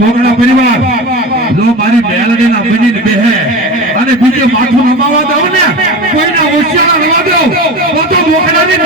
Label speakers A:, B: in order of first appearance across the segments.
A: મારું પરિવાર. જો મારી મેલડી ના બની બેહે અને બીજે માથું નમાવા દઉં ને. કોઈના હોશિયારા રવા દઉં તો મોગડા ની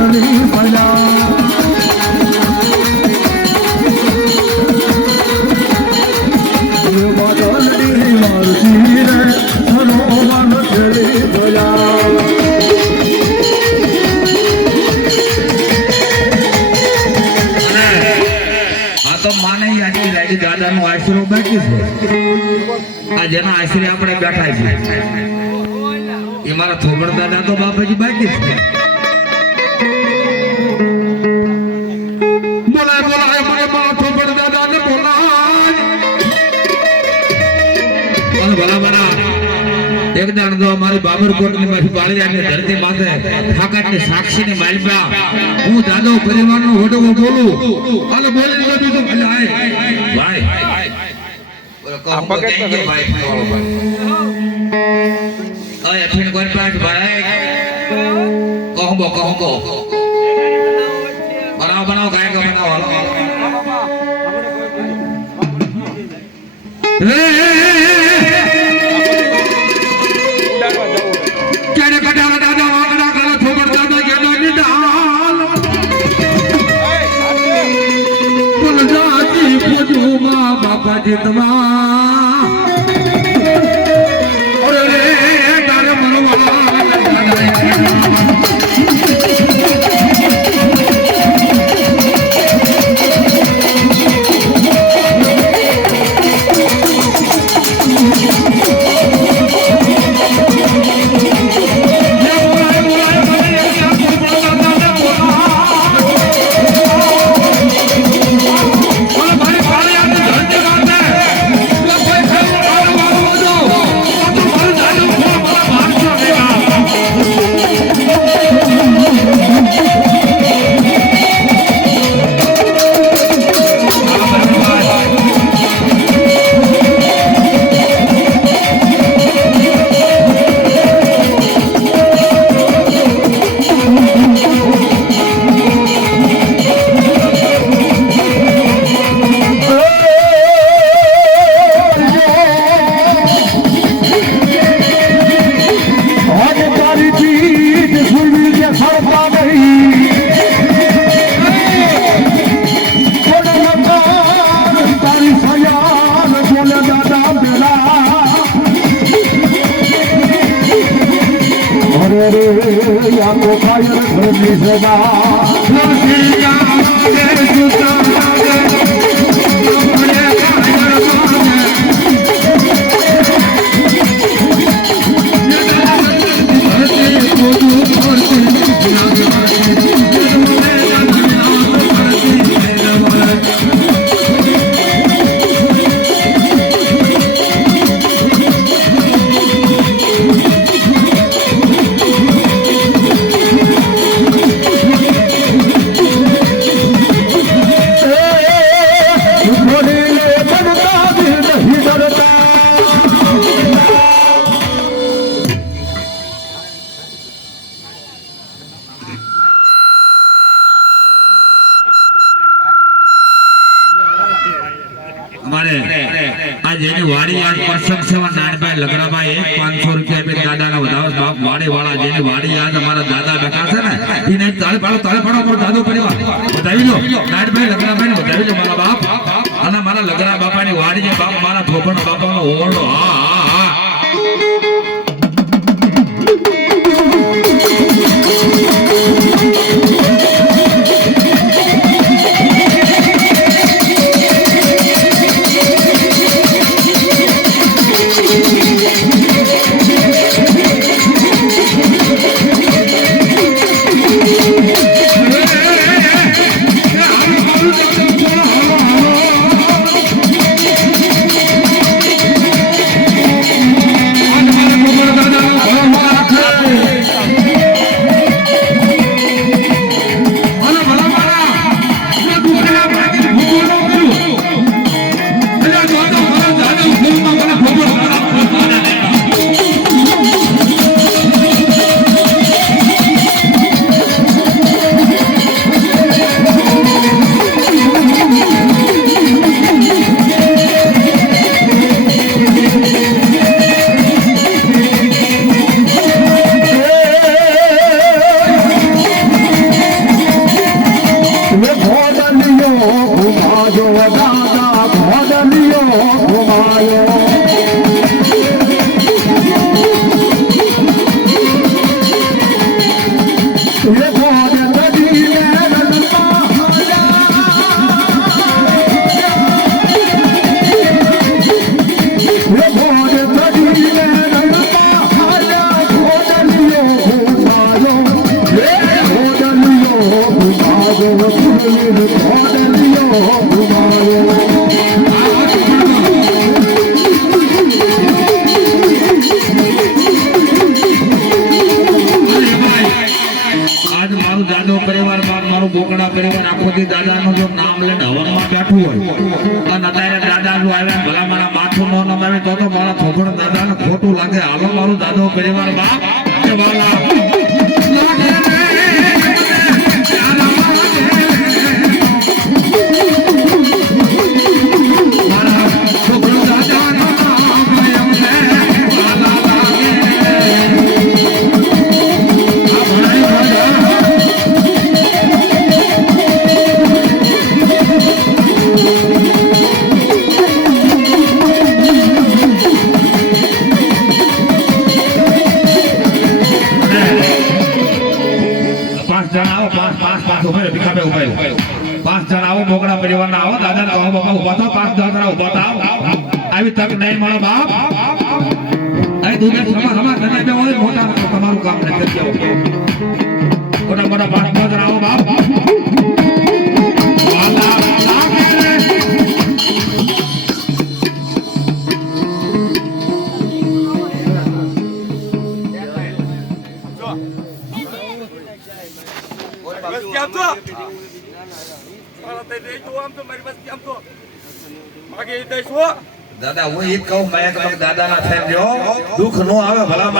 B: ચડી ભયા
C: દાદાનો આશરો બાકી છે. આ જેના આશરે આપણે બેઠા છીએ. એ મારા થોબણ દાદા તો બાપાજી બાકી છે. બાબરકોટની મારી બાળિયાને ધરતી માથે ઠાકરની સાક્ષીને માલબા હું દાદો પરિવારનો વડવો બોલું. અલ બોલ બોલ બીજું ભલે આય ભાઈ. આપકે તો ભાઈ અય અઠણ કોણ પાંચ ભાઈ. કહો કહો કહો બનાવો બનાવો ગાય બનાવો. રે
A: આજે
C: وا وي کلا کلا سيا رول دا પરિવાર માર બોકડા પરિવાર આખો દી દાદાનું જો નામ લઈને હવનમાં બેઠું હોય અને અત્યારે દાદા જો આવ્યા ભલા મારા માથું ન નમાવે તો તો મારા થોભણ દાદાને ખોટું લાગે. હાલો મારું દાદો પરિવાર બાપ કે આવો ના આવો, દાદા ને બાપા ઊભા થાવ પાંચ જણા ઊભા થાવ આવી તક નહીં મળે બાપ. અહીં દુનિયા સમા સમા તમે બે હોય, મોટા તમારું કામ ને કરી આવો મોટા મોટા પાંચ દસ જણા આવો બાપ.
D: એ
C: દાદા, હું જ કહું મયંક બાપ દાદાના થઈને જો દુઃખ નો આવે ભલા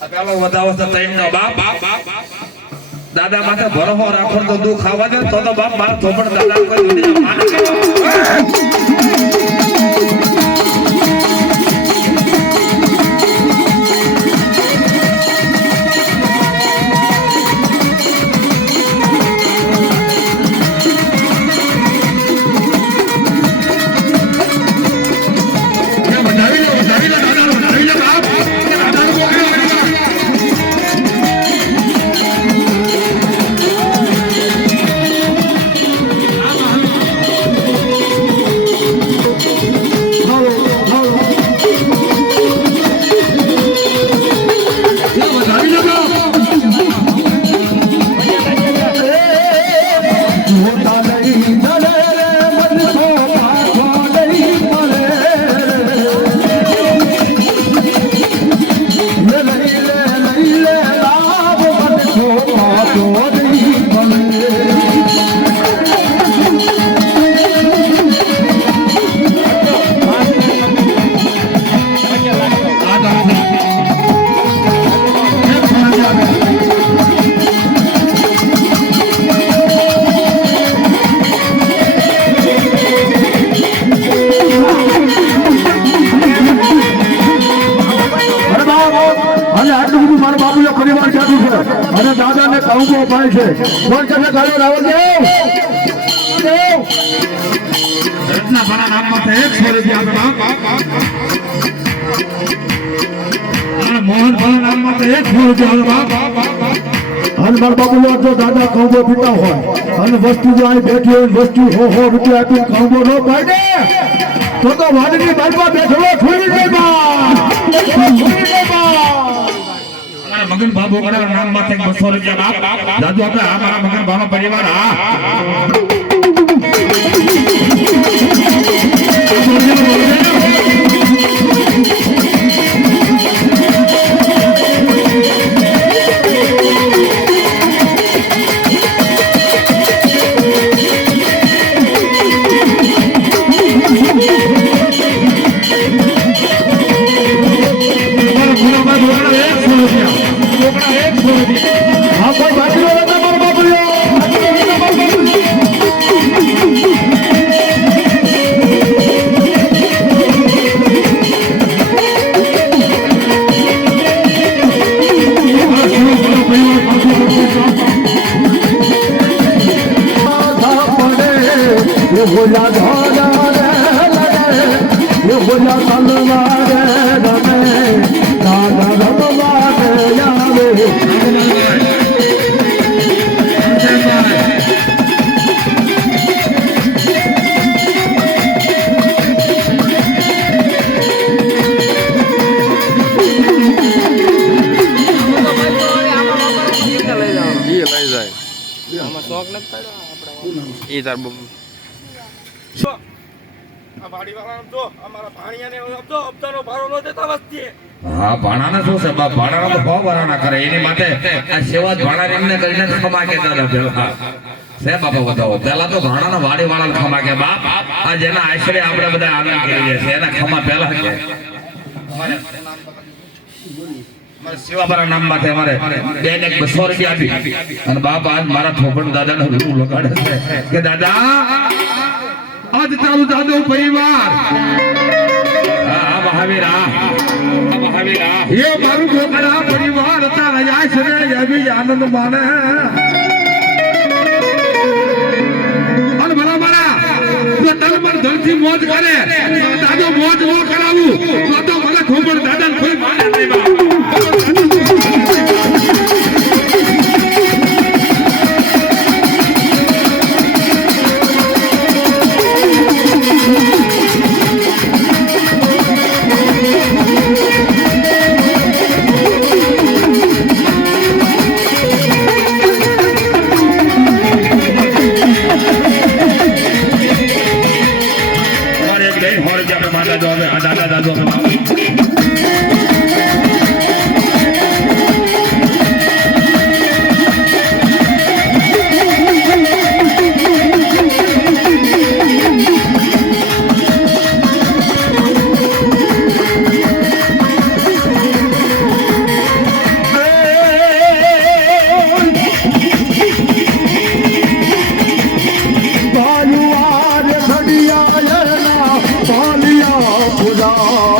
C: આ પેલો વધાવો તો તૈન નો બાપ. દાદા માથે ભરોસો રાખો તો દુઃખ આવવા દે તો તો બાપ મારા થોપડ દાદા દુનિયા માને
A: વસ્તુ જો અહીં બેઠી હોય વસ્તુ હો હો રૂપિયા આપી કૌબો ન પાડે. તો તો વાડની બાજુમાં બેઠેલો બા
C: અમારા મગન બાબુ કડા નામ માથે બસો રૂપિયા બાપ. દાદુ આપે આ મારા મગન બાનો પરિવાર હા.
A: એ બોલા ધોલા રે લગે એ બોલા તલવા રે રમે દાદા રમવા રે આવે
E: આમાં શોખ નથી પડ્યો આપણે એ તાર બમ-
D: જો, આ અમારા ભાણિયાને આપજો, હપ્તાનો ભાડો ન દેતા વસ્તીએ.
C: હા ભાણાને શું છે? બાપ તો ભાવ ભરાના કરે. એની માટે આ સેવા ભાણા એમને કરીને ખમા કે દાદા પેલા. બાપા બતાવો પેલા તો ભાણાના વાડી વાળા ખમા કે બાપ આ જેના આશરે આપણે બધા આનંદ કરીએ છીએ એના ખમા પેલા કે. અમારે નામ માટે અમારે બેન એક બસો રૂપિયા આપી. અને બાપ આજ મારા થોપણ દાદા રૂ લગાડે છે કે દાદા આજ તારું દાદો પરિવાર. એ મારું ઢોકળા પરિવાર તારા આશરે એવી આનંદ માને અને ભલા મારા જો તન મન ધનથી મોજ કરે દાદો મોજ ન કરાવું તો તો મને થોપણ દાદા કોઈ માને નહીં long.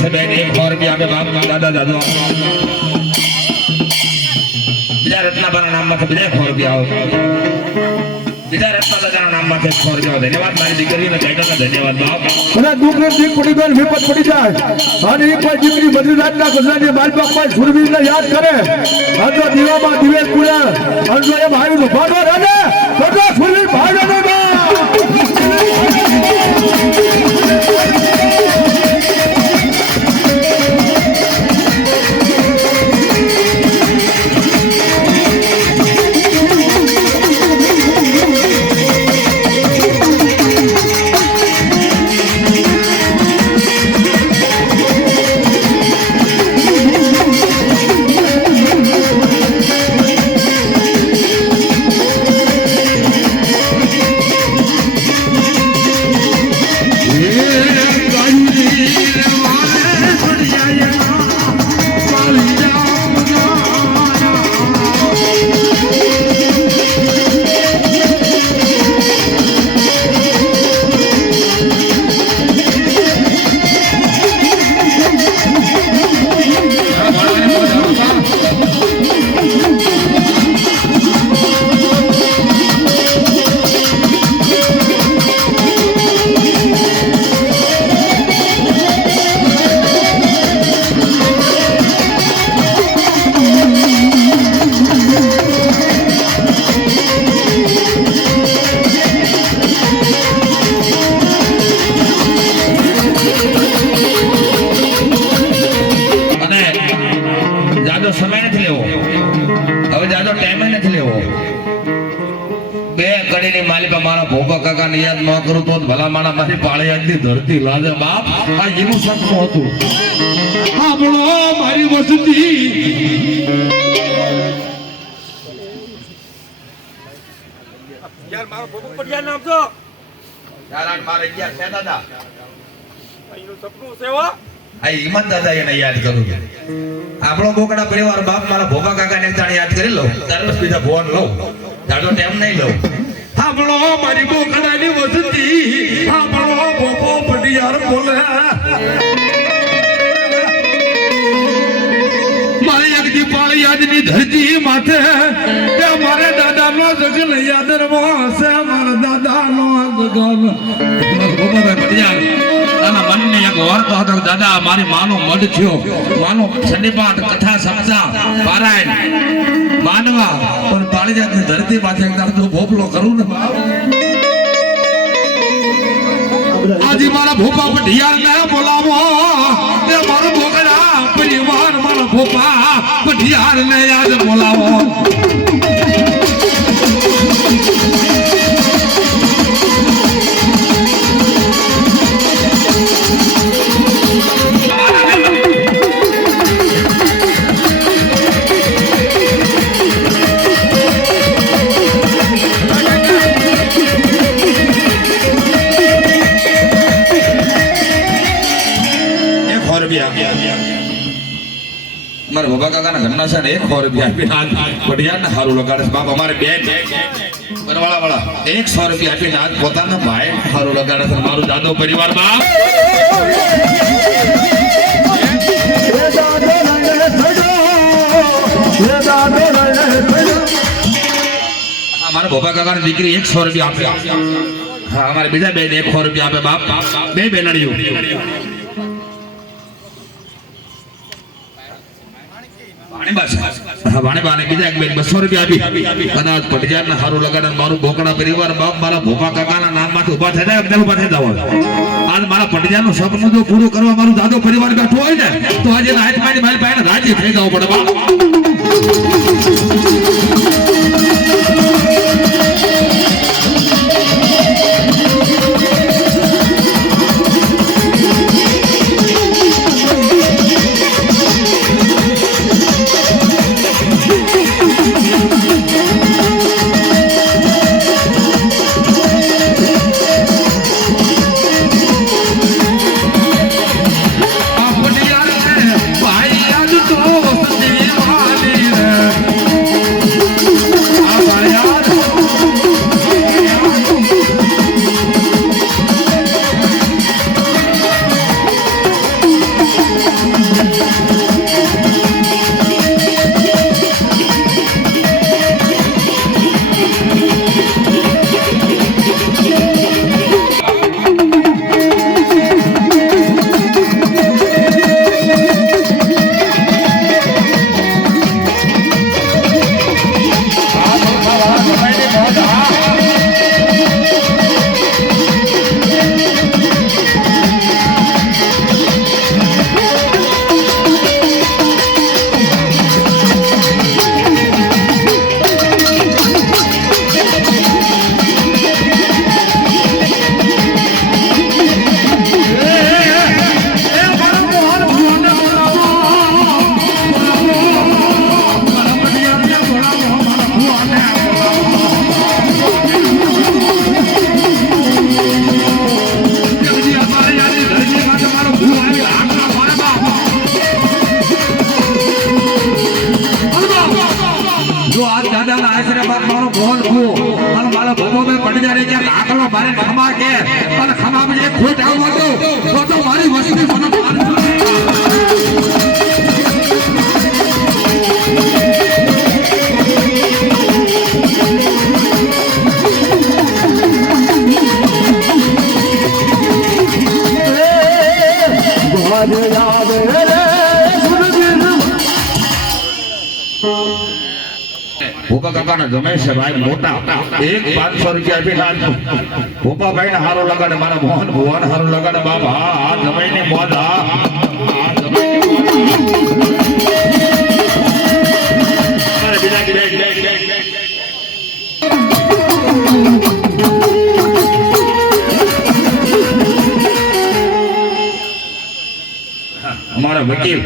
C: છે એક સો રૂપિયા આપે બાપ દાદા દાદુ બીજા રત્નાબાના નામમાંથી બીજા બીજા રત્ના નામમાંથી સો રૂપિયા
A: દીકરી બદ્રીનાથના કોઈ સુરવીરને યાદ કરે. દીવામાં દિવેશ પૂરે. અને એમ હારી ભાગો ભાગો
C: જાજો ટાઈમ નથી લેવો. બે કડીની માલિકા મારા ભોપા કાકા ને યાદ ન કરું તો ભલા માણા મારી પાળિયાદની ધરતી લાજે. બાપ આ એનું સપનું હતું? આપણો મારી વસતી.
D: યાર, મારો ભોગો પડિયા નામ જો.
C: ચાલાક મારે ગયા છે દાદા.
D: અહીંનું સપનું છે હો.
C: આ હિંમત દાદા એને યાદ કરું છું. આપણો બોકડા પરિવાર બાપ મારા ભોગા કાકા ને તાણે યાદ કરી લઉં તરત બીજા ફોન લઉં. તારો ટાઈમ નહીં લઉં. આપણો મારી મારી બોકડાની વસતી. આપણો ભોગો પટિયાર બોલે. મારી અગદી પાળી યાદની ધરતી માથે. એ મારે દાદા નો જગન યાદ રમો હશે મારા દાદા નો જગન ભોગા એક વાર્તો હતો દાદા, મારી માનો મઢ થયો. માનો શનિપાઠ કથા સમજા પારાયણ, માનવા. પણ પાળીજાતની ધરતી પાસે એક તો ભોપલો કરું ને આજે મારા ભોપા પઢિયાર ને બોલાવો. એ મારો ભોગડા પરિવાર, મારા ભોપા પઢિયાર ને યાદ બોલાવો. સો રૂપિયા મારા બાબા કાકાના ઘરના છે ને એક સો રૂપિયા આપીને આજ ને સારું લગાડે બાપ અમારે બે બરવાળા વાળા એક સો રૂપિયા આપીને આજ પોતાના ભાઈ સારું લગાડે છે. મારું દાદો પરિવાર બાપ. હા, મારા ભોપા કાકાની દીકરી એક રૂપિયા આપે. હા અમારે બીજા બેન એક સો રૂપિયા આપે બાપ. બે બેનડીઓ. રૂપિયા આપી. અને આજ પટિયારને હારું લગાડે મારું બોકડા પરિવાર, બાપ, મારા ભોપા કાકાના નામ માટે ઊભા થઈ જાય બધા ઊભા થઈ જાવ આજ મારા પટિયારનું સપનું જો પૂરું કરવા મારું દાદો પરિવાર બેઠો હોય ને, તો આજે એના હાથમાંથી મારી પાસે રાજી થઈ જવું પડે જમે છે ભાઈ, મોટા. એક પાંચસો રૂપિયા આપીને ભોપા ભૂપાભાઈ ને હારો લગાડે, મારા મોહન ભુવન હારો લગાડે બાબા આ જમાઈ ની મોજ આ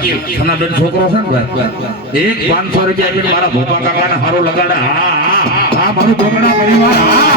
C: અમારા છોકરો છે ને એક પાંચસો રૂપિયા આપીને મારા ભોપા કાકાને હારો લગાડે. હા હા. મારું ભોગડા પરિવાર, હા.